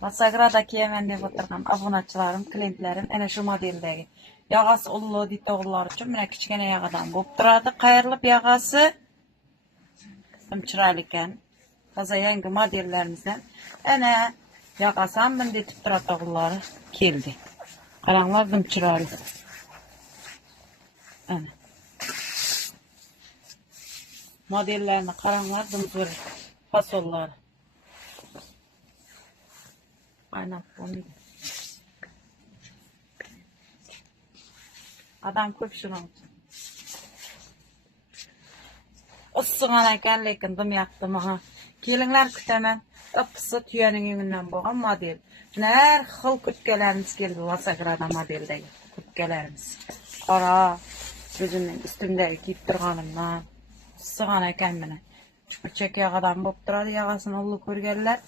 Masagradaki hemen de oturgan abonaçılarım, klientlerim, ene şu modeldeki yağası ullu ditoğullar için mine kichkene yağadan bolup turadi. Qayrilib yağası chiroyli ekan. Toza yangi modellarimizdan ene yağası ham bunday etib turadi o'g'illari keldi. Qaranglar, dim chiroyli. Ana. Modellerini qaranglar, dim zo'r fasollari. Aynen bunu. Adam ko'p shuni. Issigan ekan, lekin dim yoqdi menga. Kelinglar kutaman. Ippisi tuyaning yungidan bo'lgan model. Har xil kutkalarimiz keldi, Vasagrada modeldagi kutkalarimiz. Qora, o'zimning ustimdagi kiyib turganimdan issigan ekan mana. Chek yog'idan bo'lib turadi, yog'asini ulli ko'rganlar.